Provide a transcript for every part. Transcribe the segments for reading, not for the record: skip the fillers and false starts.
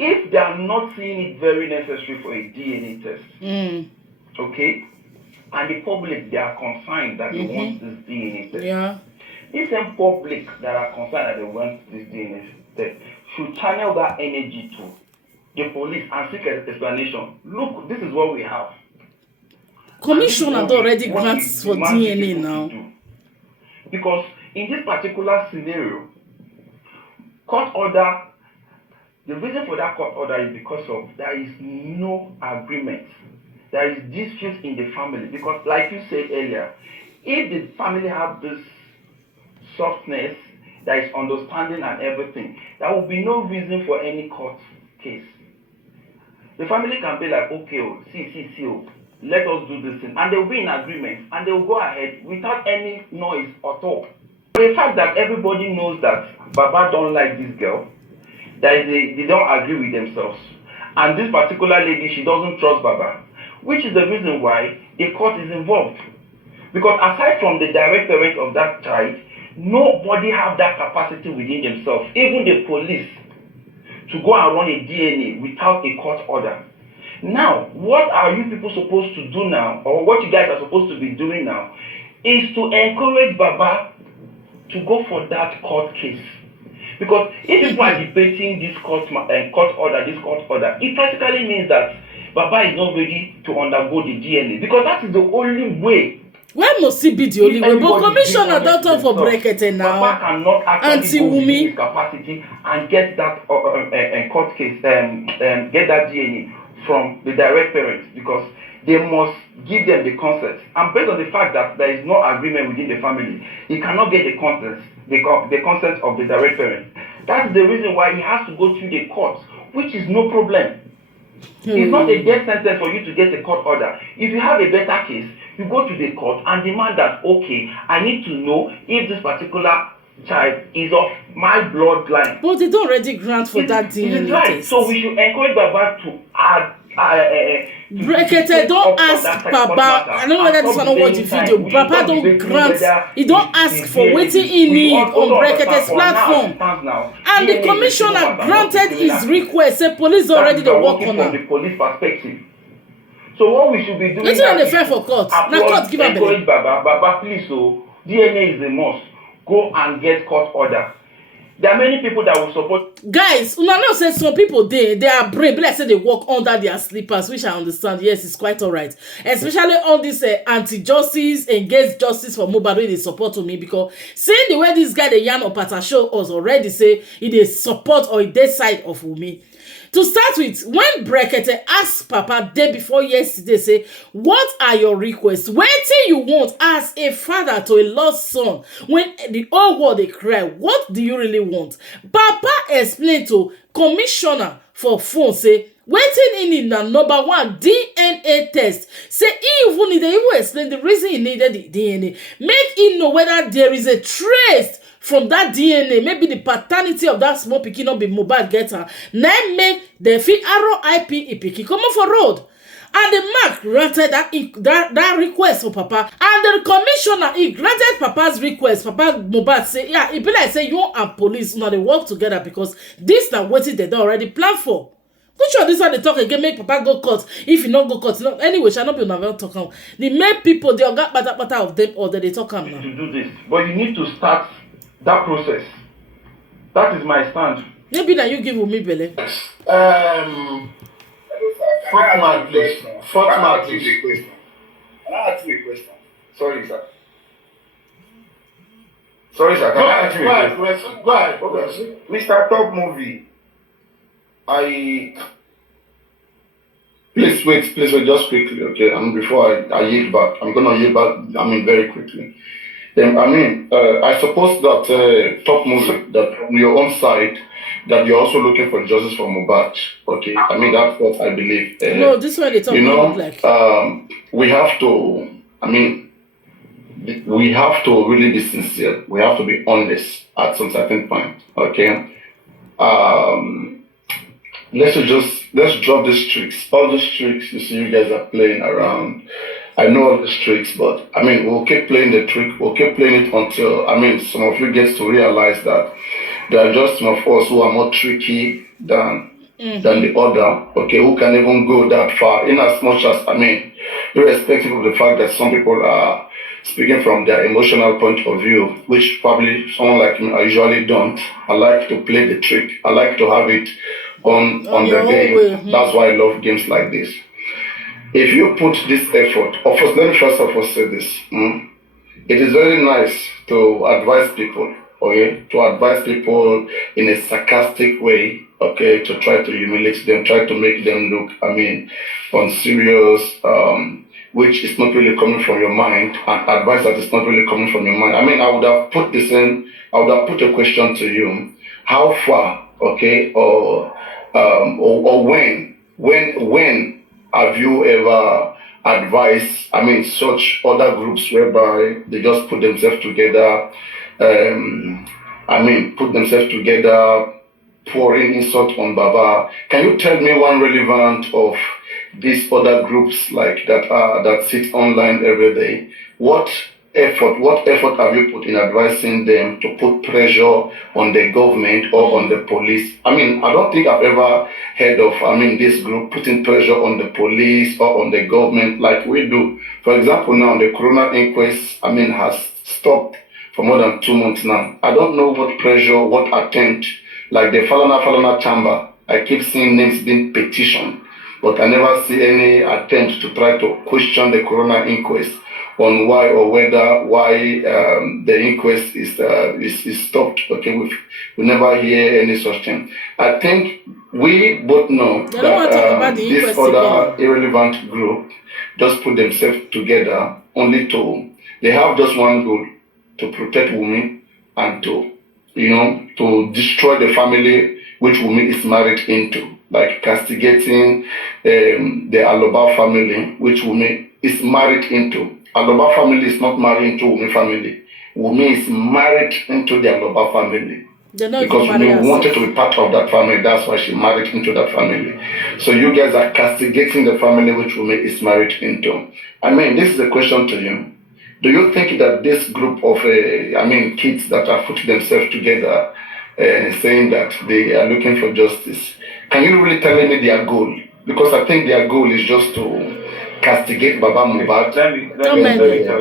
if they are not seeing it very necessary for a DNA test, okay, and the public, they are concerned that they want this DNA test. These same public that are concerned that they want this DNA test should channel that energy to the police and seek an explanation. Look, this is what we have. Commissioner already grants for DNA now. Because in this particular scenario, court order, the reason for that court order is because of there is no agreement. There is dispute in the family. Because like you said earlier, if the family have this softness, there is understanding and everything, there will be no reason for any court case. The family can be like, okay, let us do this thing. And they will be in agreement and they will go ahead without any noise at all. The fact that everybody knows that Baba don't like this girl, that they don't agree with themselves. And this particular lady, she doesn't trust Baba, which is the reason why the court is involved. Because aside from the direct parent of that child, nobody have that capacity within themselves, even the police, to go and run a DNA without a court order. Now, what are you people supposed to do now, or what you guys are supposed to be doing now, is to encourage Baba to go for that court case. Because if people are debating this court order, it practically means that Baba is not ready to undergo the DNA. Because that is the only way. Why must it be the only way? But Commissioner don't talk for Brekete now. Baba cannot actually go within his capacity and get that court case, get that DNA from the direct parents, because they must give them the consent. And based on the fact that there is no agreement within the family, he cannot get the consent of the direct parents. That's the reason why he has to go through the court, which is no problem. It's not a death sentence for you to get a court order. If you have a better case, you go to the court and demand that, okay, I need to know if this particular child is of my bloodline. But they don't already grant for that DNA test. So we should encourage Baba to add. Brekete, don't ask Baba. I don't know whether this one watch the video. Baba don't grant. He don't ask for waiting he need on Brekete's platform. And the commissioner granted his request. Say police already the work on from the police perspective. So what we should be doing is the fair for court. Now court give encourage Baba, please, so DNA is a must. Go and get court order. There are many people that will support. Guys, una know say some people they are brave, but like say they walk under their slippers, which I understand. Yes, it's quite alright. Especially all this anti-justice, engaged justice for mohbad wey they support to me, because seeing the way this guy the yarn opata show us already say he dey support or he dey side of Wummi. To start with, when Brekete asked Papa day before yesterday, say, what are your requests? Wetin you want as a father to a lost son? When the whole world they cry, what do you really want? Papa explained to commissioner for phone, say, wetin he need na number one, DNA test. Say, he even explain the reason he needed the DNA. Make him know whether there is a trace from that DNA, maybe the paternity of that small pikin not be mohbad get her. Now make the fit RIP pikin come on for road. And the mark granted that request for Papa. And the commissioner, he granted Papa's request. Papa mohbad say, yeah, it be like say you and police now they work together, because this now what they don't already plan for. Which one this one they talk again, make Papa go court. If you not go court, no, anyway, shall not be never talk out. The main people they got better of them, or they talk out now. To do this, but you need to start that process. That is my stand. Maybe now you give me belle. Fatima, please. Fatima, please. Can I ask you a question? Sorry, sir. Sorry, sir. Can I ask you a question? Go ahead. Okay. Mr. Top Movie, Please wait, just quickly, okay? Before I yield back, I'm gonna yield back, very quickly. I suppose that Top Movie, that on your own side, that you're also looking for justice for mohbad, okay? That's what I believe. No, this one they talk about like. We have to, we have to really be sincere. We have to be honest at some certain point, okay? Let's drop these tricks. All these tricks you see you guys are playing around. I know all these tricks, but we'll keep playing the trick. We'll keep playing it until some of you get to realize that there are just some of us who are more tricky than than the other, okay, who can even go that far, in as much as, I mean, irrespective of the fact that some people are speaking from their emotional point of view, which probably someone like me, I usually don't. I like to play the trick. I like to have it on your the own game. way. That's why I love games like this. If you put this effort, of course, let me first of all say this. It is very nice to advise people, okay, to advise people in a sarcastic way, okay, to try to humiliate them, try to make them look, I mean, unserious, which is not really coming from your mind, and advice that is not really coming from your mind. I mean, I would have put a question to you: how far, okay, or when have you ever advised, I mean, such other groups whereby they just put themselves together, put themselves together, pouring insult on Baba? Can you tell me one relevant of these other groups like that sit online every day? What effort have you put in advising them to put pressure on the government or on the police? I mean, I don't think I've ever heard of, this group putting pressure on the police or on the government like we do. For example, now the corona inquest, has stopped for more than 2 months now. I don't know what pressure, what attempt, like the Falana chamber. I keep seeing names being petitioned, but I never see any attempt to try to question the corona inquest on why or why the inquest is stopped. Okay, we never hear any such thing. I think we both know that this other irrelevant group just put themselves together only they have just one goal: to protect Wummi and to destroy the family which Wummi is married into, like castigating the Aloba family which Wummi is married into. Aloba family is not married into Wummi family. Wummi is married into the Aloba family. Because Wummi wanted to be part of that family. That's why she married into that family. So you guys are castigating the family which Wummi is married into. This is a question to you. Do you think that this group of kids that have put themselves together saying that they are looking for justice, can you really tell me their goal? Because I think their goal is just to castigate Baba Mohbad. Let me tell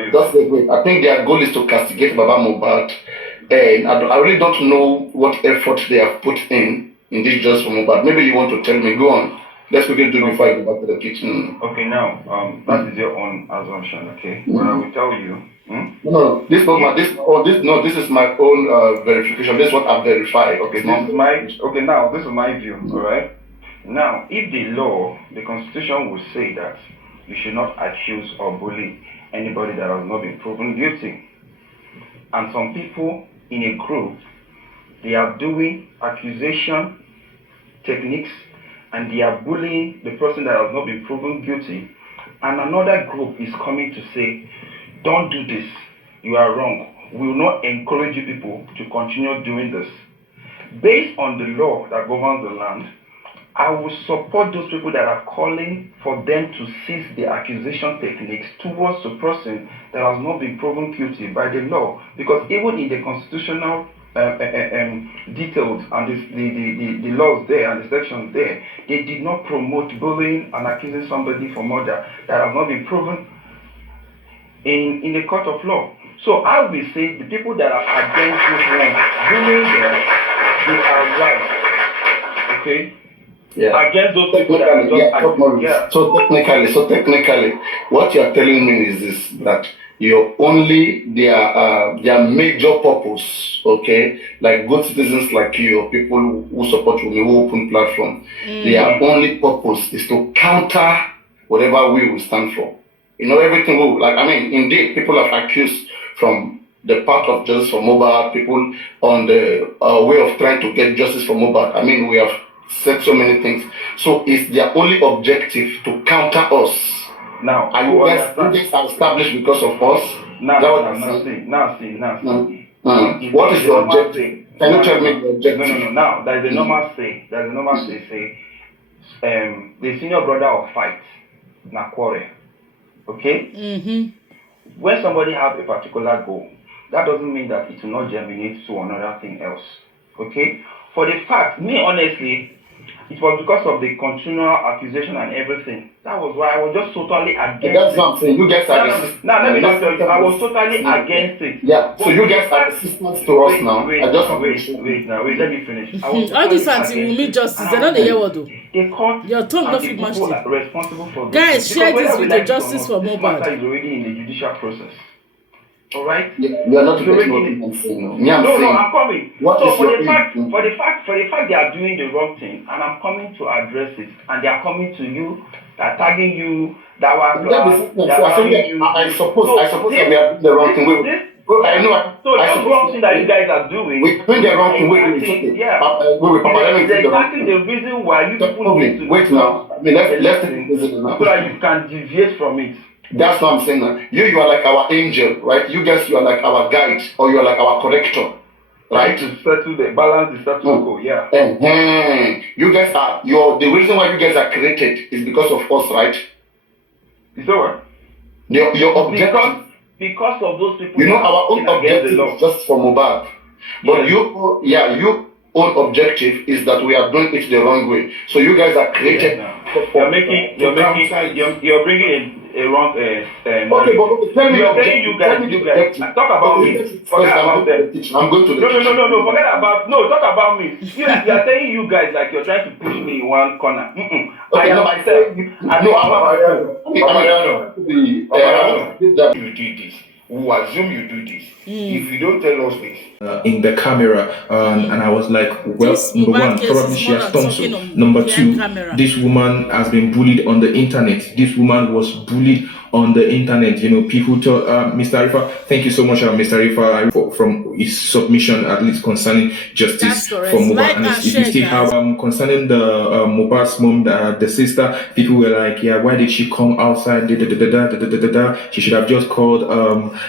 you. Just wait. I think their goal is to castigate Baba Mohbad. And I really don't know what effort they have put in this just for Mohbad. Maybe you want to tell me. Go on. Let's quickly do before I go back to the kitchen. Okay, now that is your own assumption. Okay, but I will tell you. No, this is my own verification. This is what I've verified. Okay, this is my view. All right. Now, if the Constitution will say that you should not accuse or bully anybody that has not been proven guilty, and some people in a group, they are doing accusation techniques and they are bullying the person that has not been proven guilty, and another group is coming to say, don't do this, you are wrong, we will not encourage you people to continue doing this. Based on the law that governs the land, I will support those people that are calling for them to cease the accusation techniques towards the person that has not been proven guilty by the law. Because even in the constitutional details and the laws there and the sections there, they did not promote bullying and accusing somebody for murder that has not been proven in the court of law. So I will say the people that are against this one, bullying them, they are right. Okay? Yeah. Against those people that are just So technically, what you are telling me is this: that you're only their major purpose, okay, like good citizens like you, or people who support you, who open platform, their only purpose is to counter whatever we will stand for. Everything indeed, people have accused from the part of justice for Mohbad, people on the way of trying to get justice for Mohbad. We have said so many things. So it's their only objective to counter us. Now, are you guys are established because of us? What is the objective? Can you tell me the objective? No. Now, there's a normal say. The senior brother of fight, na quarrel. Okay? When somebody has a particular goal, that doesn't mean that it will not germinate to another thing else. Okay? For the fact, me honestly, it was because of the continual accusation and everything. That was why I was just totally against That's it. what I'm saying. You guys are resistant. Now, let me just tell you, I was totally against it. Yeah, so But you guys are resistant to us now. Wait, I just let me finish. I was All this totally anti-Wummi against it. justice, they're not the year what do. They caught Your tongue and don't the fit match people it. responsible for Guys, this. share Because this whether we video, like it or justice not, for this matter mohbad. is already in the judicial process. All right. Yeah, we are not It's already making in no saying no. Me, I'm no, saying, I'm coming. what So is for your the fact aim? they are doing the wrong thing, and I'm coming to address it, and they are coming to you, they're tagging you, that were I suppose that we are doing the wrong thing. I know. So those wrong thing that you guys are doing, we're doing the wrong thing. Wait, it's okay. Yeah. It's exactly the reason why you people need to wait now. I mean, let's take this now. so that you can deviate from it. That's what I'm saying now. You are like our angel, right? You guys, you are like our guide, or you are like our corrector, right? To settle the balance, the status quo, yeah. You guys are the reason why you guys are created is because of us, right? Is that what? Your objective. Because of those people. You know, our own objective is just for mohbad, but your own objective is that we are doing it the wrong way. So you guys are created. You're bringing a wrong. Okay, but tell me. You're saying you guys. Talk about me. Forget about them. I'm going to the No. Forget about talk about me. You are saying you guys like you're trying to push me in one corner. I am myself. You do this. We will assume you do this. If you don't tell us this. In the camera, and I was like, well, number one, probably she has done so. Number two, this woman has been bullied on the internet. This woman was bullied on the internet. You know, people told Mr. Arifa, thank you so much, Mr. Arifa, from his submission, at least concerning justice for mohbad. And if you still have concerning the mohbad's mom, the sister, people were like, yeah, why did she come outside? She should have just called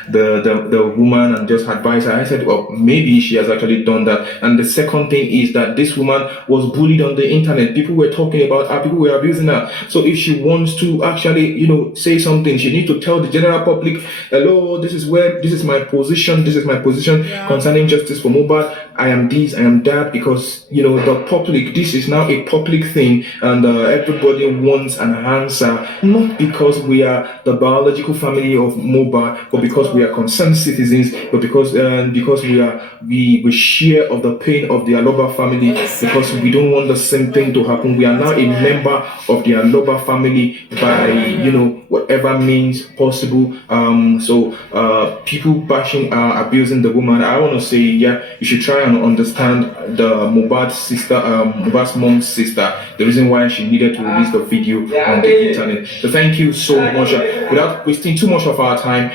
the woman and just advised her. I said, well, maybe she has actually done that. And the second thing is that this woman was bullied on the internet. People were talking about her, people were abusing her. So if she wants to actually, say something, she needs to tell the general public, hello, this is my position concerning justice for mohbad. I am this, I am that, because the public, this is now a public thing, and everybody wants an answer, not because we are the biological family of mohbad, but because we are concerned citizens, but because we share of the pain of the Aloba family, because we don't want the same thing to happen. We are now a member of the Aloba family by whatever means possible. So people bashing, abusing the woman, I want to say, yeah, you should try and understand the mohbad's mom's sister, the reason why she needed to release the video on the internet. So thank you so much. Without wasting too much of our time,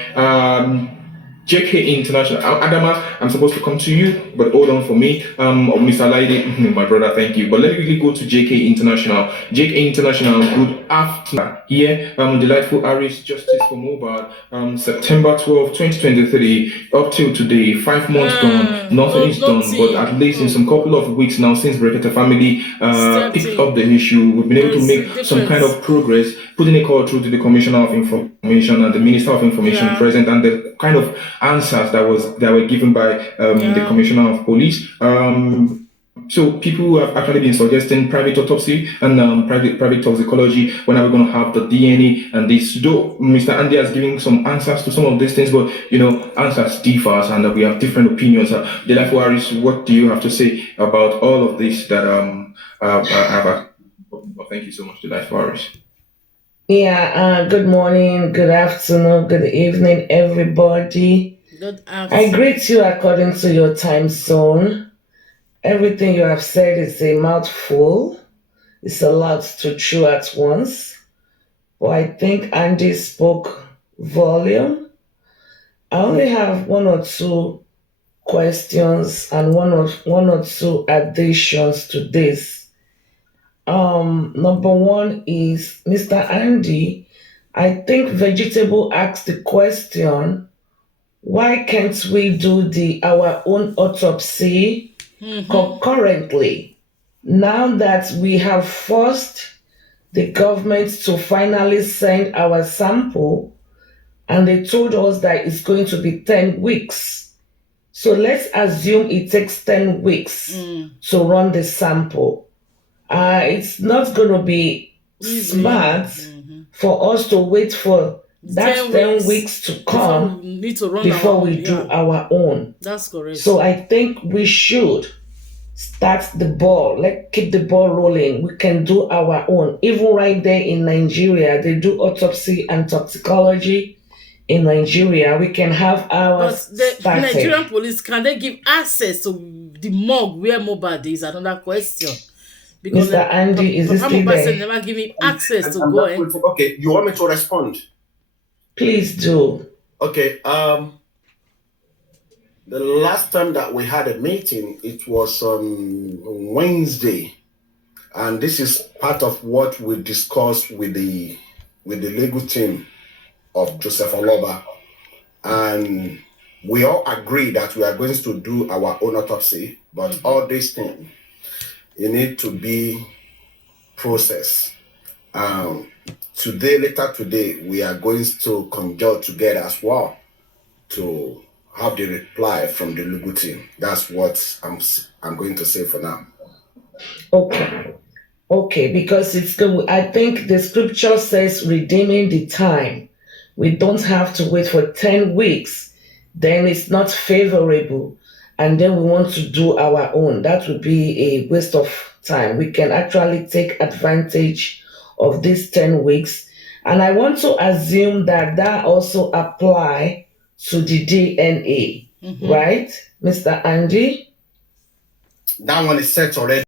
JK International. Adama, I'm supposed to come to you, but hold on for me. Mr. Laide, my brother, thank you. But let me quickly go to JK International. JK International, good afternoon. Here, delightful Aries Justice for mohbad. September 12, 2023, up till today, 5 months gone, nothing is done. But at least in some couple of weeks now, since Brekete family picked up the issue, we've been able to make some kind of progress, putting a call through to the Commissioner of Information and the Minister of Information present, and the kind of answers that were given by the Commissioner of Police. So people have actually been suggesting private autopsy and private toxicology. When are we going to have the DNA and this? Though Mr. Andy has given some answers to some of these things, but answers differ, and we have different opinions. Delightful Harris, what do you have to say about all of this that thank you so much, Delightful Harris. Yeah, good morning, good afternoon, good evening, everybody. Good afternoon. I greet you according to your time zone. Everything you have said is a mouthful. It's a lot to chew at once. But I think Andy spoke volume. I only have one or two questions and one or two additions to this. Number one is Mr. Andy. I think Vegetable asked the question, why can't we do our own autopsy concurrently? Now that we have forced the government to finally send our sample, and they told us that it's going to be 10 weeks. So let's assume it takes 10 weeks to run the sample. It's not going to be smart for us to wait for that 10 weeks to come before we do our own. That's correct. So I think we should start the ball. Let's keep the ball rolling. We can do our own. Even right there in Nigeria, they do autopsy and toxicology in Nigeria. We can have ours. But the Nigerian police, can they give access to the morgue where mohbad is? Another question. Because Mr. Andy, is this still there? Never give me access to go in. Okay, you want me to respond? Please do. Okay. The last time that we had a meeting, it was on Wednesday, and this is part of what we discussed with the legal team of Joseph Oloba, and we all agree that we are going to do our own autopsy, but all these things, it need to be processed. Later today, we are going to conjure together as well to have the reply from the legal team. That's what I'm going to say for now. Okay, because it's good. I think the scripture says redeeming the time. We don't have to wait for 10 weeks. Then it's not favorable. And then we want to do our own. That would be a waste of time. We can actually take advantage of these 10 weeks. And I want to assume that also apply to the DNA, right, Mr. Andy? That one is set already.